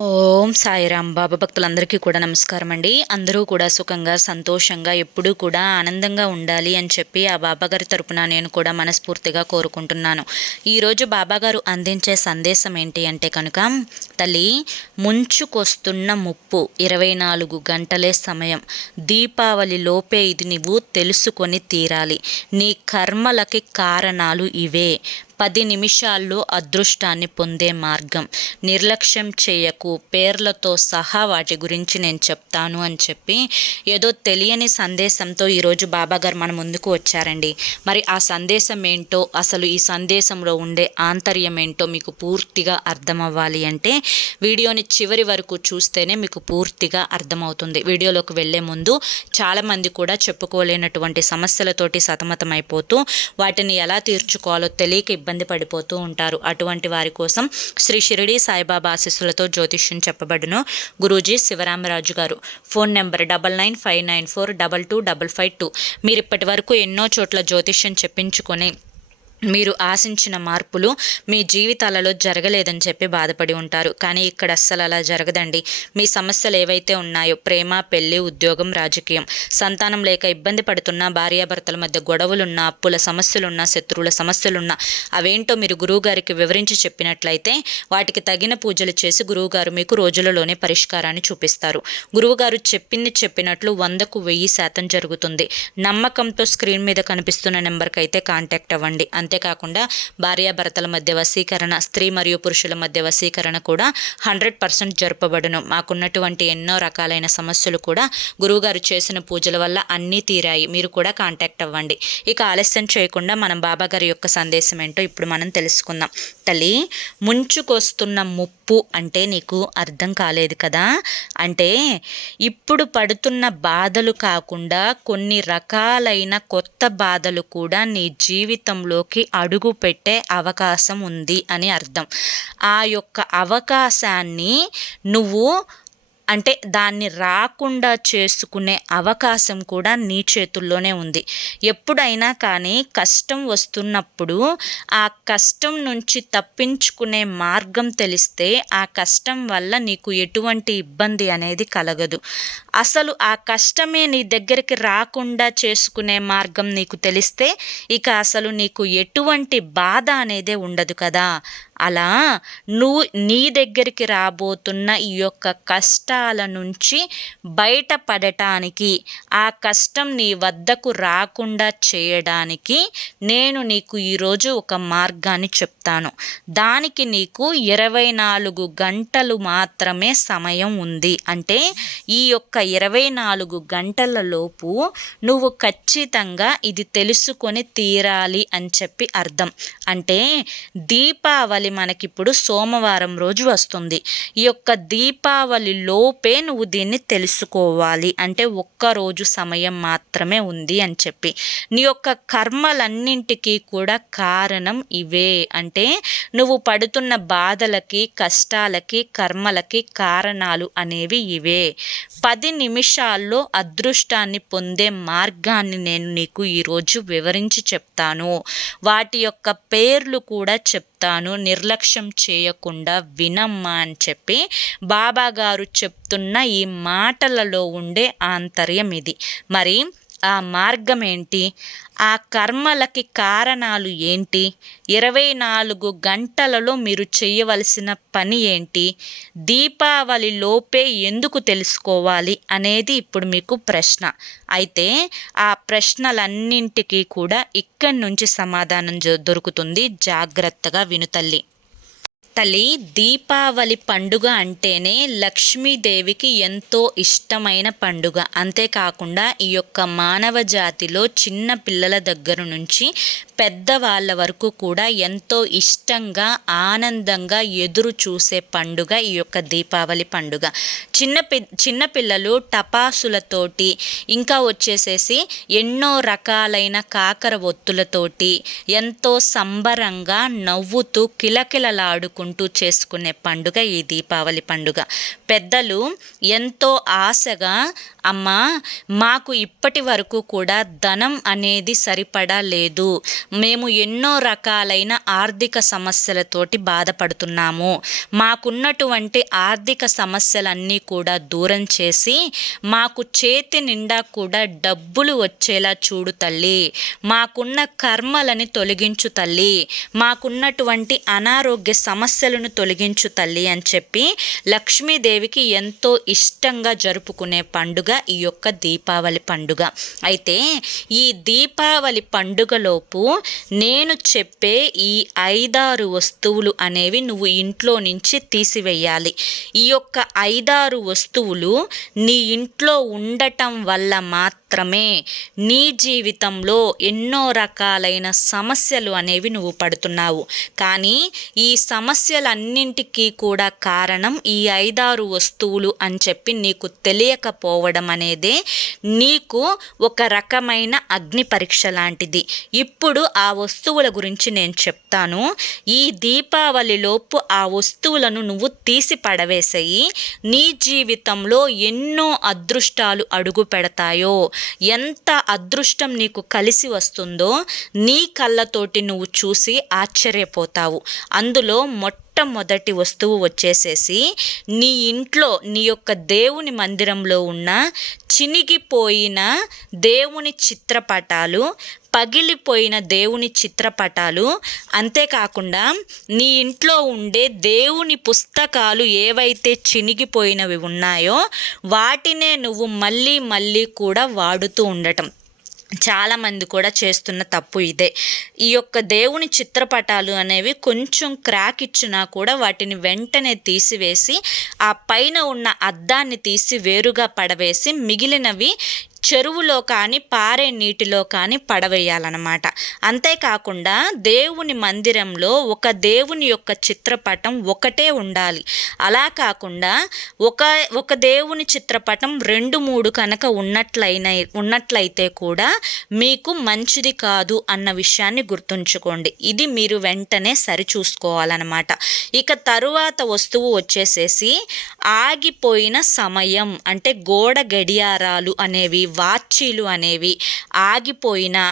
ఓం సాయిరాం. బాబా భక్తులందరికీ కూడా నమస్కారం అండి. అందరూ కూడా సుఖంగా సంతోషంగా ఎప్పుడూ కూడా ఆనందంగా ఉండాలి అని చెప్పి ఆ బాబాగారి తరపున నేను కూడా మనస్ఫూర్తిగా కోరుకుంటున్నాను. ఈరోజు బాబాగారు అందించే సందేశం ఏంటి అంటే కనుక, తల్లి, ముంచుకొస్తున్న ముప్పు 24 గంటలే సమయం. దీపావళి లోపే ఇది నువ్వు తెలుసుకొని తీరాలి. నీ కర్మలకి కారణాలు ఇవే. 10 నిమిషాల్లో అదృష్టాన్ని పొందే మార్గం. నిర్లక్ష్యం చేయకు, పేర్లతో సహా వాటి గురించి నేను చెప్తాను అని చెప్పి ఏదో తెలియని సందేశంతో ఈరోజు బాబాగారు మన ముందుకు వచ్చారండి. మరి ఆ సందేశం ఏంటో, అసలు ఈ సందేశంలో ఉండే ఆంతర్యం ఏంటో మీకు పూర్తిగా అర్థం అవ్వాలి అంటే వీడియోని చివరి వరకు చూస్తేనే మీకు పూర్తిగా అర్థమవుతుంది. వీడియోలోకి వెళ్ళే ముందు చాలామంది కూడా చెప్పుకోలేనటువంటి సమస్యలతోటి సతమతమైపోతూ వాటిని ఎలా తీర్చుకోవాలో తెలియక ఇబ్బంది పడిపోతూ ఉంటారు. అటువంటి వారి కోసం శ్రీ షిరిడి సాయిబాబా ఆశీస్సులతో జ్యోతిష్యం చెప్పబడును. గురూజీ శివరామరాజు గారు. Phone number 9959422552. మీరు ఇప్పటి వరకు ఎన్నో చోట్ల జ్యోతిష్యం చెప్పించుకొని మీరు ఆశించిన మార్పులు మీ జీవితాలలో జరగలేదని చెప్పి బాధపడి ఉంటారు. కానీ ఇక్కడ అస్సలు అలా జరగదండి. మీ సమస్యలు ఏవైతే ఉన్నాయో, ప్రేమ, పెళ్లి, ఉద్యోగం, రాజకీయం, సంతానం లేక ఇబ్బంది పడుతున్నా, భార్యాభర్తల మధ్య గొడవలున్నా, అప్పుల సమస్యలున్నా, శత్రువుల సమస్యలున్నా, అవేంటో మీరు గురువుగారికి వివరించి చెప్పినట్లయితే వాటికి తగిన పూజలు చేసి గురువుగారు మీకు రోజులలోనే పరిష్కారాన్ని చూపిస్తారు. గురువుగారు చెప్పింది చెప్పినట్లు 100కు 1000% జరుగుతుంది. నమ్మకంతో స్క్రీన్ మీద కనిపిస్తున్న నెంబర్కి అయితే కాంటాక్ట్ అవ్వండి. అంతేకాకుండా భార్యాభర్తల మధ్య వశీకరణ, స్త్రీ మరియు పురుషుల మధ్య వశీకరణ కూడా 100% జరపబడును. మాకున్నటువంటి ఎన్నో రకాలైన సమస్యలు కూడా గురువుగారు చేసిన పూజల వల్ల అన్నీ తీరాయి. మీరు కూడా కాంటాక్ట్ అవ్వండి. ఇక ఆలస్యం చేయకుండా మనం బాబాగారి యొక్క సందేశం ఏంటో ఇప్పుడు మనం తెలుసుకుందాం. తల్లి, ముంచుకొస్తున్న ముప్పు అంటే నీకు అర్థం కాలేదు కదా. అంటే ఇప్పుడు పడుతున్న బాధలు కాకుండా కొన్ని రకాలైన కొత్త బాధలు కూడా నీ జీవితంలోకి అడుగు పెట్టే అవకాశం ఉంది అని అర్థం. ఆ యొక్క అవకాశాన్ని నువ్వు అంటే దాన్ని రాకుండా చేసుకునే అవకాశం కూడా నీ చేతుల్లోనే ఉంది. ఎప్పుడైనా కానీ కష్టం వస్తున్నప్పుడు ఆ కష్టం నుంచి తప్పించుకునే మార్గం తెలిస్తే ఆ కష్టం వల్ల నీకు ఎటువంటి ఇబ్బంది అనేది కలగదు. అసలు ఆ కష్టమే నీ దగ్గరికి రాకుండా చేసుకునే మార్గం నీకు తెలిస్తే ఇక అసలు నీకు ఎటువంటి బాధ అనేదే ఉండదు కదా. అలా నువ్వు నీ దగ్గరికి రాబోతున్న ఈ యొక్క కష్టాల నుంచి బయటపడటానికి, ఆ కష్టం నీ వద్దకు రాకుండా చేయడానికి నేను నీకు ఈరోజు ఒక మార్గాన్ని చెప్తాను. దానికి నీకు 24 గంటలు మాత్రమే సమయం ఉంది. అంటే ఈ యొక్క 24 గంటల లోపు నువ్వు ఖచ్చితంగా ఇది తెలుసుకొని తీరాలి అని చెప్పి అర్థం. అంటే దీపావళి మనకిప్పుడు సోమవారం రోజు వస్తుంది. ఈ యొక్క దీపావళి లోపే నువ్వు దీన్ని తెలుసుకోవాలి. అంటే ఒక్కరోజు సమయం మాత్రమే ఉంది అని చెప్పి. నీ యొక్క కర్మలన్నింటికీ కూడా కారణం ఇవే. అంటే నువ్వు పడుతున్న బాధలకి, కష్టాలకి, కర్మలకి కారణాలు అనేవి ఇవే. 10 నిమిషాల్లో అదృష్టాన్ని పొందే మార్గాన్ని నేను నీకు ఈరోజు వివరించి చెప్తాను. వాటి యొక్క పేర్లు కూడా చెప్తాను. నిర్లక్ష్యం చేయకుండా వినమ్మా అని చెప్పి బాబాగారు చెప్తున్న ఈ మాటలలో ఉండే ఆంతర్యం ఇది. మరి ఆ మార్గం ఏంటి? ఆ కర్మలకి కారణాలు ఏంటి? 24 గంటలలో మీరు చేయవలసిన పని ఏంటి? దీపావళి లోపే ఎందుకు తెలుసుకోవాలి అనేది ఇప్పుడు మీకు ప్రశ్న. అయితే ఆ ప్రశ్నలన్నింటికీ కూడా ఇక్కడి నుంచి సమాధానం దొరుకుతుంది. జాగ్రత్తగా విను తల్లి. తల్లి, దీపావళి పండుగ అంటేనే లక్ష్మీదేవికి ఎంతో ఇష్టమైన పండుగ. అంతేకాకుండా ఈ యొక్క మానవ జాతిలో చిన్న పిల్లల దగ్గర నుంచి పెద్దవాళ్ళ వరకు కూడా ఎంతో ఇష్టంగా, ఆనందంగా ఎదురు చూసే పండుగ ఈ యొక్క దీపావళి పండుగ. చిన్నపిల్లలు టపాసులతోటి, ఇంకా వచ్చేసేసి ఎన్నో రకాలైన కాకర ఒత్తులతోటి ఎంతో సంబరంగా నవ్వుతూ కిలకిలలాడుకుంటూ చేసుకునే పండుగ ఈ దీపావళి పండుగ. పెద్దలు ఎంతో ఆశగా అమ్మా, మాకు ఇప్పటి వరకు కూడా ధనం అనేది సరిపడా లేదు, మేము ఎన్నో రకాలైన ఆర్థిక సమస్యలతోటి బాధపడుతున్నాము, మాకున్నటువంటి ఆర్థిక సమస్యలన్నీ కూడా దూరం చేసి మాకు చేతి నిండా కూడా డబ్బులు వచ్చేలా చూడు తల్లి, మాకున్న కర్మలని తొలగించు తల్లి, మాకున్నటువంటి అనారోగ్య సమస్యలను తొలగించు తల్లి అని చెప్పి లక్ష్మీదేవికి ఎంతో ఇష్టంగా జరుపుకునే పండుగ ఈ యొక్క దీపావళి పండుగ. అయితే ఈ దీపావళి పండుగలోపు నేను చెప్పే ఈ 5-6 వస్తువులు అనేవి నువ్వు ఇంట్లో నుంచి తీసివేయాలి. ఈ యొక్క 5-6 వస్తువులు నీ ఇంట్లో ఉండటం వల్ల మాత్రమే నీ జీవితంలో ఎన్నో రకాలైన సమస్యలు అనేవి నువ్వు పడుతున్నావు. కానీ ఈ సమస్యలన్నింటికీ కూడా కారణం ఈ 5-6 వస్తువులు అని చెప్పి నీకు తెలియకపోవడం అనేదే నీకు ఒక రకమైన అగ్ని పరీక్ష లాంటిది. ఇప్పుడు ఆ వస్తువుల గురించి నేను చెప్తాను. ఈ దీపావళిలోపు ఆ వస్తువులను నువ్వు తీసి పడవేసేయి. నీ జీవితంలో ఎన్నో అదృష్టాలు అడుగు పెడతాయో, ఎంత అదృష్టం నీకు కలిసి వస్తుందో నీ కళ్ళతోటి నువ్వు చూసి ఆశ్చర్యపోతావు. అందులో మొట్టమొదటి వస్తువు వచ్చేసేసి నీ ఇంట్లో నీ యొక్క దేవుని మందిరంలో ఉన్న చినిగిపోయిన దేవుని చిత్రపటాలు, పగిలిపోయిన దేవుని చిత్రపటాలు, అంతేకాకుండా నీ ఇంట్లో ఉండే దేవుని పుస్తకాలు ఏవైతే చినిగిపోయినవి ఉన్నాయో వాటినే నువ్వు మళ్ళీ మళ్ళీ కూడా వాడుతూ ఉండటం. చాలామంది కూడా చేస్తున్న తప్పు ఇదే. ఈ యొక్క దేవుని చిత్రపటాలు అనేవి కొంచెం క్రాక్ ఇచ్చినా కూడా వాటిని వెంటనే తీసివేసి ఆ పైన ఉన్న అద్దాన్ని తీసి వేరుగా పడవేసి మిగిలినవి చెరువులో కానీ పారే నీటిలో కానీ పడవేయాలన్నమాట. అంతేకాకుండా దేవుని మందిరంలో ఒక దేవుని యొక్క చిత్రపటం ఒకటే ఉండాలి. అలా కాకుండా ఒక దేవుని చిత్రపటం 2-3 కనుక ఉన్నట్లయితే కూడా మీకు మంచిది కాదు అన్న విషయాన్ని గుర్తుంచుకోండి. ఇది మీరు వెంటనే సరిచూసుకోవాలన్నమాట. ఇక తరువాత వస్తువు వచ్చేసేసి ఆగిపోయిన సమయం, అంటే గోడ గడియారాలు అనేవి, వాచీలు అనేవి ఆగిపోయినా,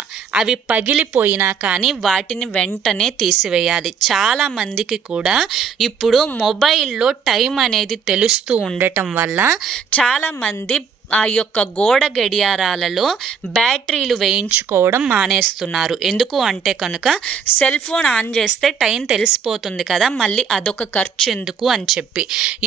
అవి పగిలిపోయినా కానీ వాటిని వెంటనే తీసివేయాలి. చాలామందికి కూడా ఇప్పుడు మొబైల్లో టైం అనేది తెలుస్తూ ఉండటం వల్ల చాలామంది ఆ యొక్క గోడ గడియారాలలో బ్యాటరీలు వేయించుకోవడం మానేస్తున్నారు. ఎందుకు అంటే కనుక సెల్ ఫోన్ ఆన్ చేస్తే టైం తెలిసిపోతుంది కదా, మళ్ళీ అదొక ఖర్చు ఎందుకు అని చెప్పి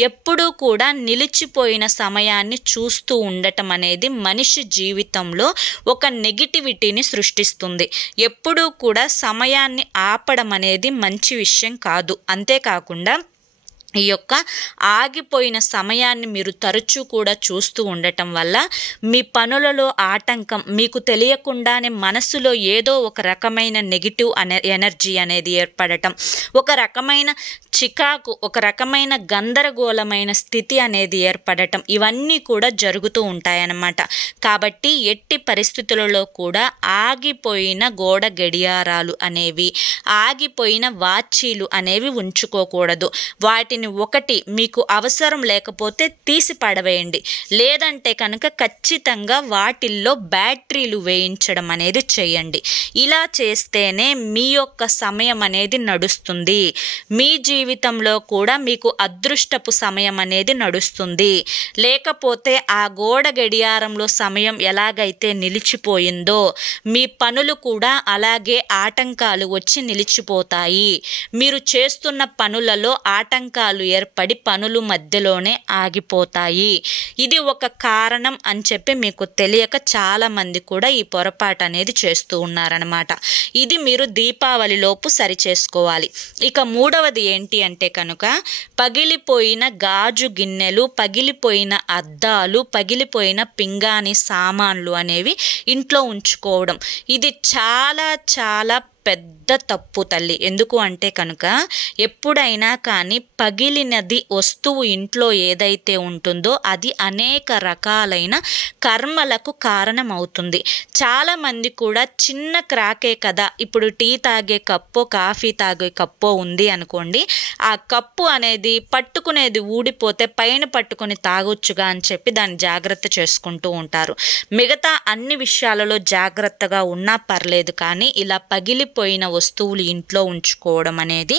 ఎప్పుడూ కూడా నిలిచిపోయిన సమయాన్ని చూస్తూ ఉండటం అనేది మనిషి జీవితంలో ఒక నెగిటివిటీని సృష్టిస్తుంది. ఎప్పుడూ కూడా సమయాన్ని ఆపడం అనేది మంచి విషయం కాదు. అంతేకాకుండా ఈ యొక్క ఆగిపోయిన సమయాన్ని మీరు తరచూ కూడా చూస్తూ ఉండటం వల్ల మీ పనులలో ఆటంకం, మీకు తెలియకుండానే మనసులో ఏదో ఒక రకమైన నెగిటివ్ ఎనర్జీ అనేది ఏర్పడటం, ఒక రకమైన చికాకు, ఒక రకమైన గందరగోళమైన స్థితి అనేది ఏర్పడటం, ఇవన్నీ కూడా జరుగుతూ ఉంటాయన్నమాట. కాబట్టి ఎట్టి పరిస్థితులలో కూడా ఆగిపోయిన గోడ గడియారాలు అనేవి, ఆగిపోయిన వాచీలు అనేవి ఉంచుకోకూడదు. వాటిని ఒకటి మీకు అవసరం లేకపోతే తీసి పడవేయండి. లేదంటే కనుక ఖచ్చితంగా వాటిల్లో బ్యాటరీలు వేయించడం అనేది చేయండి. ఇలా చేస్తేనే మీ యొక్క సమయం అనేది నడుస్తుంది. మీ జీవితంలో కూడా మీకు అదృష్టపు సమయం అనేది నడుస్తుంది. లేకపోతే ఆ గోడ గడియారంలో సమయం ఎలాగైతే నిలిచిపోయిందో మీ పనులు కూడా అలాగే ఆటంకాలు వచ్చి నిలిచిపోతాయి. మీరు చేస్తున్న పనులలో ఆటంకాలు ఏర్పడి పనులు మధ్యలోనే ఆగిపోతాయి. ఇది ఒక కారణం అని చెప్పి మీకు తెలియక చాలామంది కూడా ఈ పొరపాటు అనేది చేస్తూ ఉన్నారనమాట. ఇది మీరు దీపావళిలోపు సరి చేసుకోవాలి. ఇక మూడవది ఏంటి అంటే కనుక పగిలిపోయిన గాజు గిన్నెలు, పగిలిపోయిన అద్దాలు, పగిలిపోయిన పింగాణి సామాన్లు అనేవి ఇంట్లో ఉంచుకోవడం. ఇది చాలా చాలా పెద్ద తప్పు తల్లి. ఎందుకు అంటే కనుక ఎప్పుడైనా కానీ పగిలినది వస్తువు ఇంట్లో ఏదైతే ఉంటుందో అది అనేక రకాలైన కర్మలకు కారణమవుతుంది. చాలామంది కూడా చిన్న క్రాకే కదా, ఇప్పుడు టీ తాగే కప్పో కాఫీ తాగే కప్పో ఉంది అనుకోండి, ఆ కప్పు అనేది పట్టుకునేది ఊడిపోతే పైన పట్టుకొని తాగొచ్చుగా అని చెప్పి దాన్ని జాగ్రత్త చేసుకుంటూ ఉంటారు. మిగతా అన్ని విషయాలలో జాగ్రత్తగా ఉన్నా పర్లేదు, కానీ ఇలా పగిలిపోయిన వస్తువులు ఇంట్లో ఉంచుకోవడం అనేది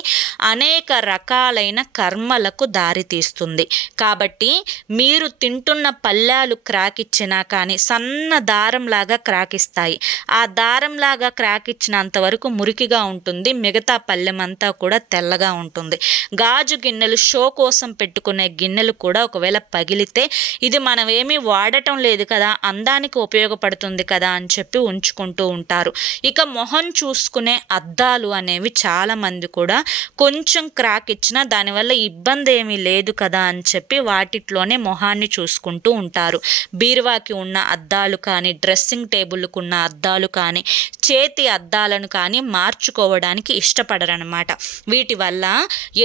అనేక రకాలైన కర్మలకు దారితీస్తుంది. కాబట్టి మీరు తింటున్న పళ్ళాలు క్రాక్ ఇచ్చినా కానీ సన్న దారంలాగా క్రాక్ ఇస్తాయి. ఆ దారంలాగా క్రాక్ ఇచ్చినంత వరకు మురికిగా ఉంటుంది, మిగతా పళ్ళెమంతా కూడా తెల్లగా ఉంటుంది. గాజు గిన్నెలు, షో కోసం పెట్టుకునే గిన్నెలు కూడా ఒకవేళ పగిలితే ఇది మనం ఏమీ వాడటం లేదు కదా, అందానికి ఉపయోగపడుతుంది కదా అని చెప్పి ఉంచుకుంటూ ఉంటారు. ఇక మొహం చూసుకునే అద్దాలు అనేవి చాలామంది కూడా కొంచెం క్రాక్ ఇచ్చినా దానివల్ల ఇబ్బంది ఏమీ లేదు కదా అని చెప్పి వాటిట్లోనే మొహాన్ని చూసుకుంటూ ఉంటారు. బీరువాకి ఉన్న అద్దాలు కానీ, డ్రెస్సింగ్ టేబుల్కు ఉన్న అద్దాలు కానీ, చేతి అద్దాలను కానీ మార్చుకోవడానికి ఇష్టపడరనమాట. వీటి వల్ల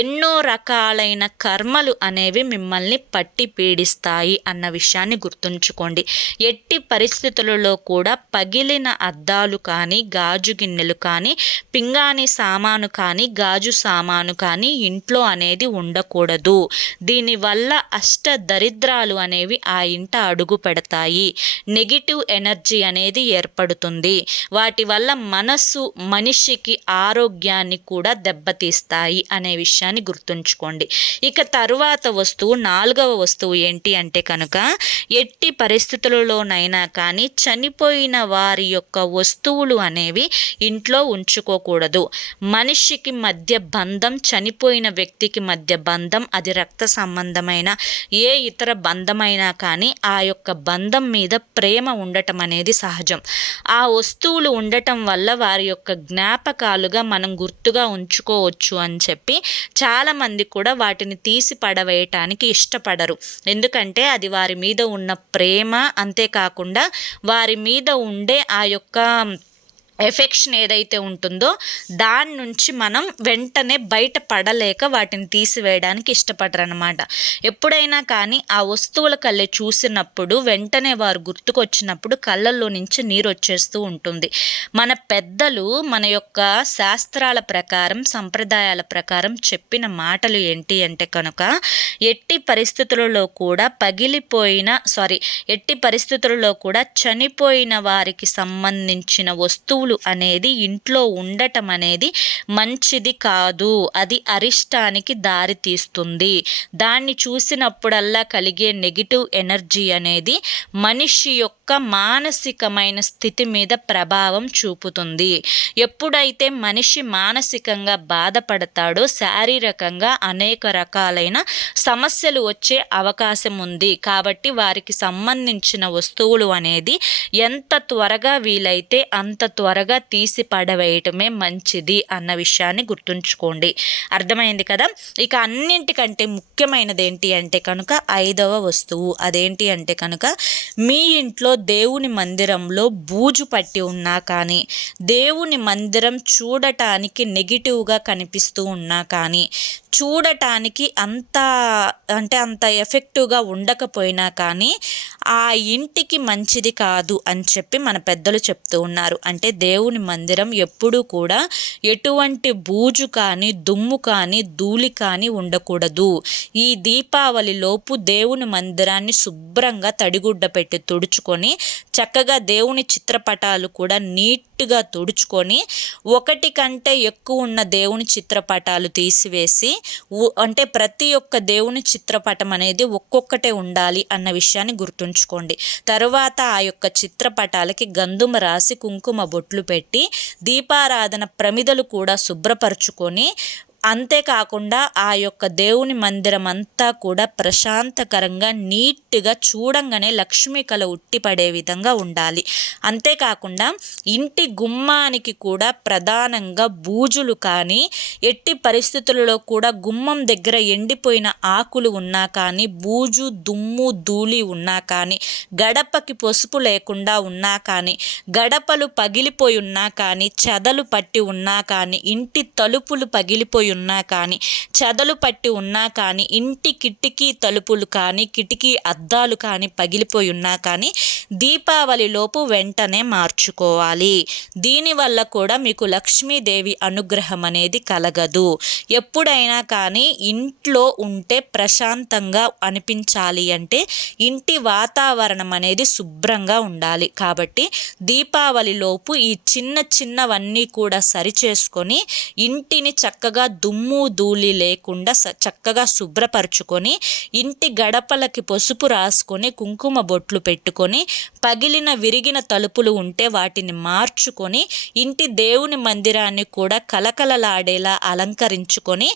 ఎన్నో రకాలైన కర్మలు అనేవి మిమ్మల్ని పట్టి పీడిస్తాయి అన్న విషయాన్ని గుర్తుంచుకోండి. ఎట్టి పరిస్థితులలో కూడా పగిలిన అద్దాలు కానీ, గాజు గిన్నెలు కానీ, పింగాణి సామాను కానీ, గాజు సామాను కానీ ఇంట్లో అనేది ఉండకూడదు. దీనివల్ల అష్ట దరిద్రాలు అనేవి ఆ ఇంట అడుగు పెడతాయి. నెగిటివ్ ఎనర్జీ అనేది ఏర్పడుతుంది. వాటి వల్ల మనస్సు, మనిషికి ఆరోగ్యాన్ని కూడా దెబ్బతీస్తాయి అనే విషయాన్ని గుర్తుంచుకోండి. ఇక తరువాత వస్తువు, 4వ వస్తువు ఏంటి అంటే కనుక ఎట్టి పరిస్థితులలోనైనా కానీ చనిపోయిన వారి యొక్క వస్తువులు అనేవి ఇంట్లో ఉంచుకోకూడదు. మనిషికి మధ్య బంధం, చనిపోయిన వ్యక్తికి మధ్య బంధం, అది రక్త సంబంధమైన ఏ ఇతర బంధమైనా కానీ ఆ యొక్క బంధం మీద ప్రేమ ఉండటం అనేది సహజం. ఆ వస్తువులు ఉండటం వల్ల వారి యొక్క జ్ఞాపకాలుగా మనం గుర్తుగా ఉంచుకోవచ్చు అని చెప్పి చాలామంది కూడా వాటిని తీసి పడవేయటానికి ఇష్టపడరు. ఎందుకంటే అది వారి మీద ఉన్న ప్రేమ, అంతేకాకుండా వారి మీద ఉండే ఆ యొక్క ఎఫెక్షన్ ఏదైతే ఉంటుందో దాని నుంచి మనం వెంటనే బయట పడలేక వాటిని తీసివేయడానికి ఇష్టపడరనమాట. ఎప్పుడైనా కానీ ఆ వస్తువుల కళ్ళే చూసినప్పుడు వెంటనే వారు గుర్తుకొచ్చినప్పుడు కళ్ళల్లో నుంచి నీరు వచ్చేస్తూ ఉంటుంది. మన పెద్దలు మన యొక్క శాస్త్రాల ప్రకారం, సంప్రదాయాల ప్రకారం చెప్పిన మాటలు ఏంటి అంటే కనుక ఎట్టి పరిస్థితులలో కూడా ఎట్టి పరిస్థితులలో కూడా చనిపోయిన వారికి సంబంధించిన వస్తువులు అనేది ఇంట్లో ఉండటం అనేది మంచిది కాదు. అది అరిష్టానికి దారి తీస్తుంది. దాన్ని చూసినప్పుడల్లా కలిగే నెగిటివ్ ఎనర్జీ అనేది మనిషి యొక్క మానసికమైన స్థితి మీద ప్రభావం చూపుతుంది. ఎప్పుడైతే మనిషి మానసికంగా బాధపడతాడో శారీరకంగా అనేక రకాలైన సమస్యలు వచ్చే అవకాశం ఉంది. కాబట్టి వారికి సంబంధించిన వస్తువులు అనేది ఎంత త్వరగా వీలైతే అంత త్వరగా తీసి పడవేయటమే మంచిది అన్న విషయాన్ని గుర్తుంచుకోండి. అర్థమైంది కదా. ఇక అన్నింటికంటే ముఖ్యమైనది ఏంటి అంటే కనుక 5వ వస్తువు, అదేంటి అంటే కనుక మీ ఇంట్లో దేవుని మందిరంలో బూజు పట్టి ఉన్నా కానీ, దేవుని మందిరం చూడటానికి నెగిటివ్గా కనిపిస్తూ ఉన్నా కానీ, చూడటానికి అంత ఎఫెక్టివ్గా ఉండకపోయినా కానీ ఆ ఇంటికి మంచిది కాదు అని చెప్పి మన పెద్దలు చెప్తూ ఉన్నారు. అంటే దేవుని మందిరం ఎప్పుడూ కూడా ఎటువంటి బూజు కానీ, దుమ్ము కానీ, ధూళి కానీ ఉండకూడదు. ఈ దీపావళిలోపు దేవుని మందిరాన్ని శుభ్రంగా తడిగుడ్డ పెట్టి తుడుచుకొని చక్కగా దేవుని చిత్రపటాలు కూడా నీట్గా తుడుచుకొని 1 కంటే ఎక్కువ ఉన్న దేవుని చిత్రపటాలు తీసివేసి, అంటే ప్రతి ఒక్క దేవుని చిత్రపటం అనేది ఒక్కొక్కటే ఉండాలి అన్న విషయాన్ని గుర్తుంచుకోండి. తరువాత ఆ యొక్క చిత్రపటాలకి గంధుమ రాసి కుంకుమ బొట్లు పెట్టి దీపారాధన ప్రమిదలు కూడా శుభ్రపరచుకొని అంతేకాకుండా ఆ యొక్క దేవుని మందిరం అంతా కూడా ప్రశాంతకరంగా నీట్గా చూడంగానే లక్ష్మీ కళ ఉట్టిపడే విధంగా ఉండాలి. అంతేకాకుండా ఇంటి గుమ్మానికి కూడా ప్రధానంగా బూజులు కానీ, ఎట్టి పరిస్థితులలో కూడా గుమ్మం దగ్గర ఎండిపోయిన ఆకులు ఉన్నా కానీ, బూజు దుమ్ము ధూళి ఉన్నా కానీ, గడపకి పసుపు లేకుండా ఉన్నా కానీ, గడపలు పగిలిపోయి ఉన్నా కానీ, చెదలు పట్టి ఉన్నా కానీ, ఇంటి తలుపులు పగిలిపోయి ఉన్నా కానీ, చెదలు పట్టి ఉన్నా కానీ, ఇంటి కిటికీ తలుపులు కానీ, కిటికీ అద్దాలు కానీ పగిలిపోయి ఉన్నా కానీ దీపావళి లోపు వెంటనే మార్చుకోవాలి. దీనివల్ల కూడా మీకు లక్ష్మీదేవి అనుగ్రహం అనేది కలగదు. ఎప్పుడైనా కానీ ఇంట్లో ఉంటే ప్రశాంతంగా అనిపించాలి అంటే ఇంటి వాతావరణం అనేది శుభ్రంగా ఉండాలి. కాబట్టి దీపావళి లోపు ఈ చిన్నవన్నీ కూడా సరిచేసుకొని ఇంటిని చక్కగా దుమ్ము ధూళి లేకుండా చక్కగా శుభ్రపరచుకొని, ఇంటి గడపలకి పసుపు రాసుకొని, కుంకుమ బొట్లు పెట్టుకొని, పగిలిన విరిగిన తలుపులు ఉంటే వాటిని మార్చుకొని, ఇంటి దేవుని మందిరాన్ని కూడా కలకలలాడేలా అలంకరించుకొని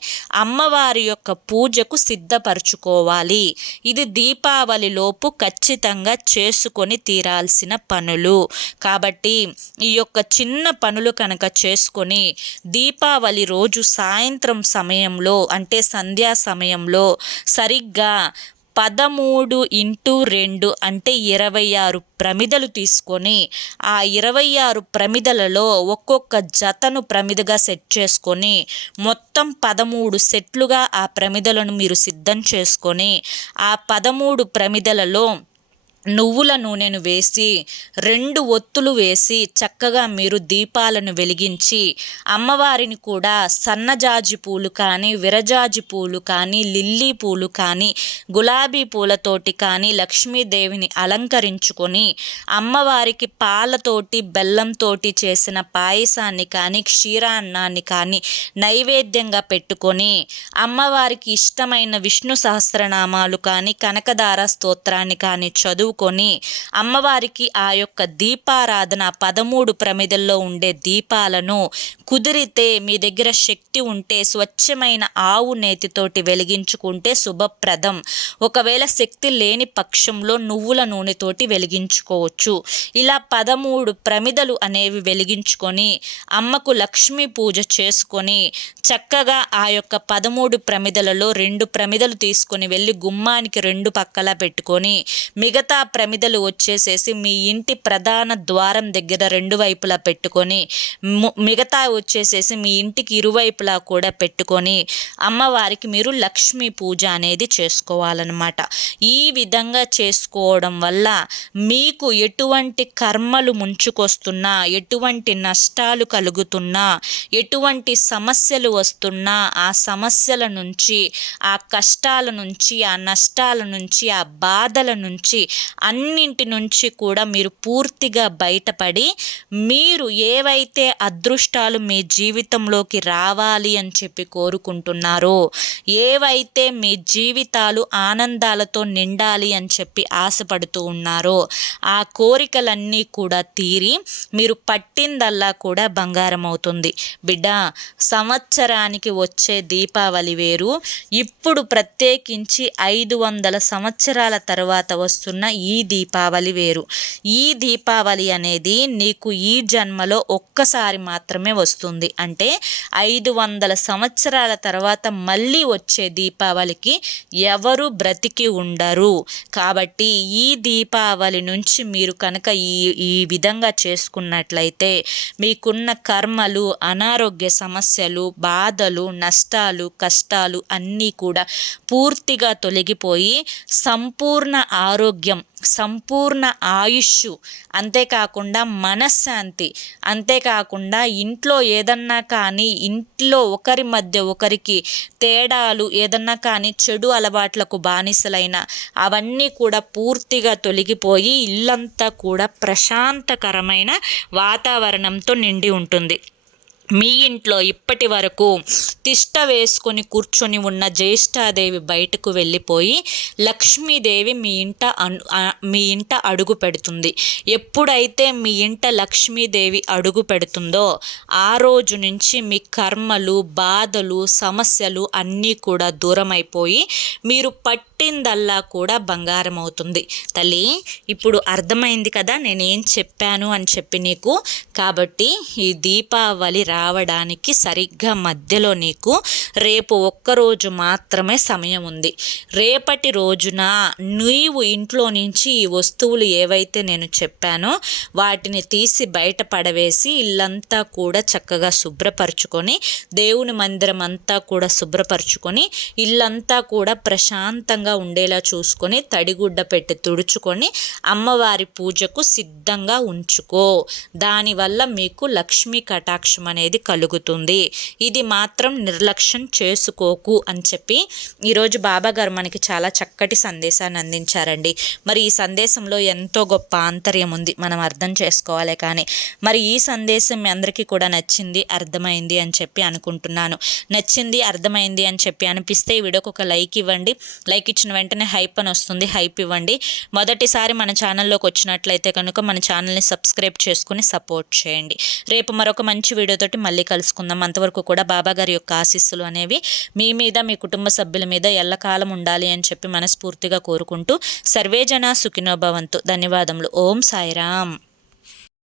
అమ్మవారి యొక్క పూజకు సిద్ధపరచుకోవాలి. ఇది దీపావళి లోపు ఖచ్చితంగా చేసుకొని తీరాల్సిన పనులు. కాబట్టి ఈ యొక్క చిన్న పనులు కనుక చేసుకొని దీపావళి రోజు సాయంత్రం సమయంలో అంటే సంధ్యా సమయంలో సరిగ్గా 13x2 అంటే 26 ప్రమిదలు తీసుకొని ఆ 26 ప్రమిదలలో ఒక్కొక్క జతను ప్రమిదగా సెట్ చేసుకొని మొత్తం 13 సెట్లుగా ఆ ప్రమిదలను మీరు సిద్ధం చేసుకొని ఆ 13 ప్రమిదలలో నువ్వుల నూనెను వేసి 2 ఒత్తులు వేసి చక్కగా మీరు దీపాలను వెలిగించి అమ్మవారిని కూడా సన్నజాజి పూలు కానీ, విరజాజి పూలు కానీ, లిల్లీ పూలు కానీ, గులాబీ పూలతోటి కానీ లక్ష్మీదేవిని అలంకరించుకొని అమ్మవారికి పాలతోటి బెల్లంతో చేసిన పాయసాన్ని కానీ, క్షీరాన్నాన్ని కానీ నైవేద్యంగా పెట్టుకొని అమ్మవారికి ఇష్టమైన విష్ణు సహస్రనామాలు కానీ, కనకదార స్తోత్రాన్ని కానీ చదువుకొని అమ్మవారికి ఆ యొక్క దీపారాధన 13 ప్రమిదల్లో ఉండే దీపాలను కుదిరితే మీ దగ్గర శక్తి ఉంటే స్వచ్ఛమైన ఆవు నేతితోటి వెలిగించుకుంటే శుభప్రదం. ఒకవేళ శక్తి లేని పక్షంలో నువ్వుల నూనెతోటి వెలిగించుకోవచ్చు. ఇలా 13 ప్రమిదలు అనేవి వెలిగించుకొని అమ్మకు లక్ష్మీ పూజ చేసుకొని చక్కగా ఆ యొక్క 13 ప్రమిదలలో 2 ప్రమిదలు తీసుకొని వెళ్ళి గుమ్మానికి 2 పక్కలా పెట్టుకొని మిగతా ప్రమిదలు వచ్చేసేసి మీ ఇంటి ప్రధాన ద్వారం దగ్గర 2 వైపులా పెట్టుకొని మిగతా వచ్చేసేసి మీ ఇంటికి ఇరువైపులా కూడా పెట్టుకొని అమ్మవారికి మీరు లక్ష్మీ పూజ అనేది చేసుకోవాలన్నమాట. ఈ విధంగా చేసుకోవడం వల్ల మీకు ఎటువంటి కర్మలు ముంచుకొస్తున్నా, ఎటువంటి నష్టాలు కలుగుతున్నా, ఎటువంటి సమస్యలు వస్తున్నా ఆ సమస్యల నుంచి, ఆ కష్టాల నుంచి, ఆ నష్టాల నుంచి, ఆ బాధల నుంచి అన్నింటి నుంచి కూడా మీరు పూర్తిగా బయటపడి మీరు ఏవైతే అదృష్టాలు మీ జీవితంలోకి రావాలి అని చెప్పి కోరుకుంటున్నారో, ఏవైతే మీ జీవితాలు ఆనందాలతో నిండాలి అని చెప్పి ఆశపడుతూ ఉన్నారో ఆ కోరికలన్నీ కూడా తీరి మీరు పట్టిందల్లా కూడా బంగారం అవుతుంది. బిడ్డ, సంవత్సరానికి వచ్చే దీపావళి వేరు, ఇప్పుడు ప్రత్యేకించి 500 సంవత్సరాల తర్వాత వస్తున్న ఈ దీపావళి వేరు. ఈ దీపావళి అనేది నీకు ఈ జన్మలో ఒక్కసారి మాత్రమే వస్తుంది. అంటే 500 సంవత్సరాల తర్వాత మళ్ళీ వచ్చే దీపావళికి ఎవరు బ్రతికి ఉండరు. కాబట్టి ఈ దీపావళి నుంచి మీరు కనుక ఈ విధంగా చేసుకున్నట్లయితే మీకున్న కర్మలు, అనారోగ్య సమస్యలు, బాధలు, నష్టాలు, కష్టాలు అన్నీ కూడా పూర్తిగా తొలగిపోయి సంపూర్ణ ఆరోగ్యం, సంపూర్ణ ఆయుష్, అంతేకాకుండా మనశ్శాంతి, అంతేకాకుండా ఇంట్లో ఏదన్నా కానీ ఇంట్లో ఒకరి మధ్య ఒకరికి తేడాలు ఏదన్నా కానీ చెడు అలవాట్లకు బానిసలైన అవన్నీ కూడా పూర్తిగా తొలగిపోయి ఇల్లంతా కూడా ప్రశాంతకరమైన వాతావరణంతో నిండి ఉంటుంది. మీ ఇంట్లో ఇప్పటి వరకు తిష్ట వేసుకొని కూర్చొని ఉన్న జ్యేష్ఠాదేవి బయటకు వెళ్ళిపోయి లక్ష్మీదేవి మీ ఇంట అడుగు పెడుతుంది. ఎప్పుడైతే మీ ఇంట లక్ష్మీదేవి అడుగు పెడుతుందో ఆ రోజు నుంచి మీ కర్మలు, బాధలు, సమస్యలు అన్నీ కూడా దూరం అయిపోయి మీరు పట్టిందల్లా కూడా బంగారం అవుతుంది. తల్లి, ఇప్పుడు అర్థమైంది కదా నేనేం చెప్పాను అని చెప్పి నీకు. కాబట్టి ఈ దీపావళి రావడానికి సరిగ్గా మధ్యలో నీకు రేపు ఒక్కరోజు మాత్రమే సమయం ఉంది. రేపటి రోజున నీవు ఇంట్లో నుంచి ఈ వస్తువులు ఏవైతే నేను చెప్పానో వాటిని తీసి బయట పడవేసి ఇల్లంతా కూడా చక్కగా శుభ్రపరచుకొని, దేవుని మందిరం అంతా కూడా శుభ్రపరచుకొని, ఇల్లంతా కూడా ప్రశాంతంగా ఉండేలా చూసుకొని, తడిగుడ్డ పెట్టి తుడుచుకొని అమ్మవారి పూజకు సిద్ధంగా ఉంచుకో. దానివల్ల మీకు లక్ష్మీ కటాక్షం అనేది కలుగుతుంది. ఇది మాత్రం నిర్లక్ష్యం చేసుకోకు అని చెప్పి ఈరోజు బాబాగారు మనకి చాలా చక్కటి సందేశాన్ని అందించారండి. మరి ఈ సందేశంలో ఎంతో గొప్ప ఆంతర్యం ఉంది, మనం అర్థం చేసుకోవాలి. కానీ మరి ఈ సందేశం మీ అందరికీ కూడా నచ్చింది, అర్థమైంది అని చెప్పి అనుకుంటున్నాను. నచ్చింది, అర్థమైంది అని చెప్పి అనిపిస్తే ఈ వీడియోకి ఒక లైక్ ఇవ్వండి. లైక్ ఇచ్చిన వెంటనే హైప్ అని వస్తుంది, హైప్ ఇవ్వండి. మొదటిసారి మన ఛానల్లోకి వచ్చినట్లయితే కనుక మన ఛానల్ని సబ్స్క్రైబ్ చేసుకుని సపోర్ట్ చేయండి. రేపు మరొక మంచి వీడియోతోటి మళ్ళీ కలుసుకుందాం. అంతవరకు కూడా బాబాగారి యొక్క ఆశీస్సులు అనేవి మీ మీద, మీ కుటుంబ సభ్యుల మీద ఎల్లకాలం ఉండాలి అని చెప్పి మనస్ఫూర్తిగా కోరుకుంటూ సర్వేజన సుఖినో భవంతు. ధన్యవాదములు. ఓం సాయిరామ్.